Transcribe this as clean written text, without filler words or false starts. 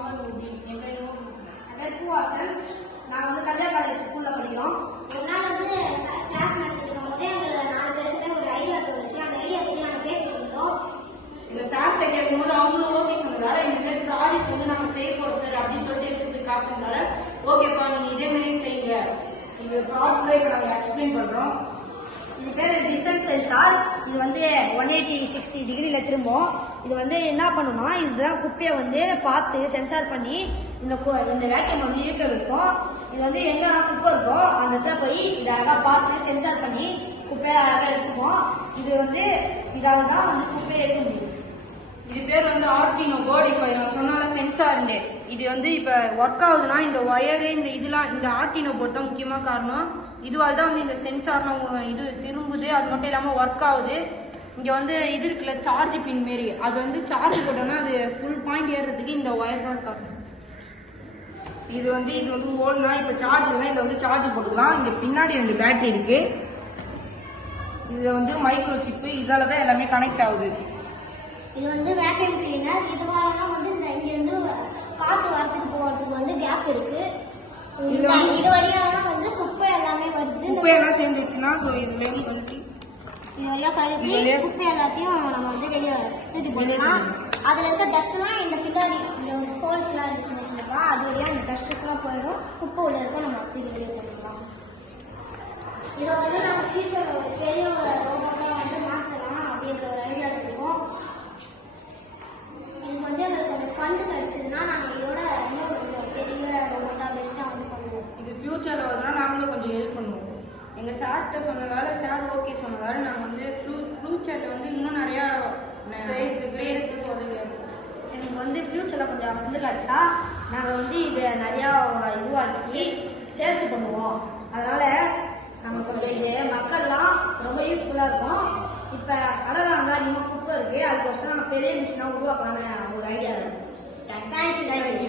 என் பேர் பூவாசன். நாங்கள் வந்து கல்யாண காலேஜ் ஸ்கூலில் படிக்கிறோம். ஒரு நாள் வந்து கிளாஸ் நடத்திருக்கும் போதே எங்களை 4 பேருக்கு ஒரு ஐடியா தோணுச்சு. அந்த ஐடியா பற்றி நாங்கள் பேசிட்டு இருந்தோம். இந்த சார்கிட்ட கேட்கும்போது அவங்களும் ஓகே சொன்னதால இந்த மாதிரி ப்ராஜெக்ட் வந்து நம்ம செய்ய போறோம் சார் அப்படின்னு சொல்லிட்டு எடுத்து காட்டுறதுனால ஓகேப்பா நீங்க இதே மாதிரி செய்யுங்க. இது ப்ராஜெக்ட்ல இப்போ நாங்கள் எக்ஸ்பிளைன் பண்றோம். இது பேர் டிஸ்டன்ஸ் சென்சார். இது வந்து 180-60 டிகிரியில் திரும்பும். இது வந்து என்ன பண்ணுன்னா இதுதான் குப்பையை வந்து பார்த்து சென்சார் பண்ணி இந்த வேக்யூம் வந்து இழுக்க வைக்கும். இது வந்து எங்க குப்பை இருக்கோ அந்த இடத்துல போய் இதை அழகாக பார்த்து சென்சார் பண்ணி குப்பையை அழகாக எடுத்துப்போம். இது வந்து இதால தான் வந்து குப்பையை எடுக்க முடியும். இது பேர் வந்து ஆர்டினோ போர்டு. இப்போ சொன்னால சென்சார்ண்டு இது வந்து இப்போ ஒர்க் ஆகுதுன்னா இந்த ஒயரு இந்த இதெல்லாம் இந்த ஆர்டினோ போர்டு தான் முக்கியமாக காரணம். இதுவால் தான் வந்து இந்த சென்சார்லாம் இது திரும்புது. அது மட்டும் இல்லாமல் ஒர்க் ஆகுது. இங்கே வந்து இது இருக்குல்ல சார்ஜ் பின் மாரி அது வந்து சார்ஜ் போட்டோன்னா அது ஃபுல் பாயிண்ட் ஏறுறதுக்கு இந்த ஒயர் தான் இருக்காங்க. இது வந்து ஓடுனா இப்போ சார்ஜ் இல்லைனா இதில் வந்து சார்ஜ் போட்டுக்கலாம். இங்கே பின்னாடி 2 பேட்டரி இருக்கு. இதில் வந்து மைக்ரோ சிப்பு இதால தான் எல்லாமே கனெக்ட் ஆகுது. இது வந்து வேக்யூம் கிளீனர். இதுவால தான் வந்து இந்த இங்கேருந்து காற்று வரத்துக்கு போகிறதுக்கு வந்து கேப் இருக்கு. இது வழியாக தான் வந்து குப்பை எல்லாமே வருது. குப்பையெல்லாம் சேர்ந்துச்சுன்னா இதுலேயும் கழட்டி இது வழியாக கழுவி குப்பை எல்லாத்தையும் நம்ம வந்து வெளியே தூக்கி போடலாம். அதில் இருக்க டஸ்ட்லாம் இந்த பின்னாடி இந்த ஹோல்ஸ்லாம் இருந்துச்சுன்னு வச்சுருக்கோம். அது வழியாக இந்த டஸ்ட்ஸ்லாம் போயிடும். குப்பை உள்ள இருக்க நம்ம அப்படி வெளியே பண்ணிக்கலாம். இதை வந்து நம்ம ஃபியூச்சரில் ஒரு பெரிய ஒரு ரோபோட்டாக வந்து மாற்றலாம் அப்படின்ற ஒரு ஐடியா இருக்கும். இதுக்கு வந்து எங்களுக்கு கொஞ்சம் ஃபண்டு கிடச்சிதுன்னா நாங்கள் இதோட இன்னும் கொஞ்சம் பெரிய ரோபோட்டாக பெஸ்ட்டாக வந்து பண்ணுவோம். இது ஃபியூச்சரில் வருதுன்னா நாங்களும் கொஞ்சம் ஹெல்ப் பண்ணுவோம். எங்கள் சார்கிட்ட சொன்னதால சார் ஓகே சொன்னதால நாங்கள் வந்து ஃபியூச்சரில் வந்து இன்னும் நிறையா செய்யறதுக்கு உதவியாக இருக்கும். எனக்கு வந்து ஃபியூச்சரில் கொஞ்சம் ஃபண்டு கிடச்சா நாங்கள் வந்து இதை நிறையா இதுவாக்கி சேல்ஸ் பண்ணுவோம். அதனால் நம்ம கொஞ்சம் இது மக்கள்லாம் ரொம்ப யூஸ்ஃபுல்லாக இருக்கும். இப்போ கடலில் நல்லா அதிகமாக குப்பை இருக்குது. அதுக்கோசரம் நாங்கள் பெரிய மிஷினாக உருவாக்கலான்னு ஒரு ஐடியா இருக்குது. தேங்க்யூ.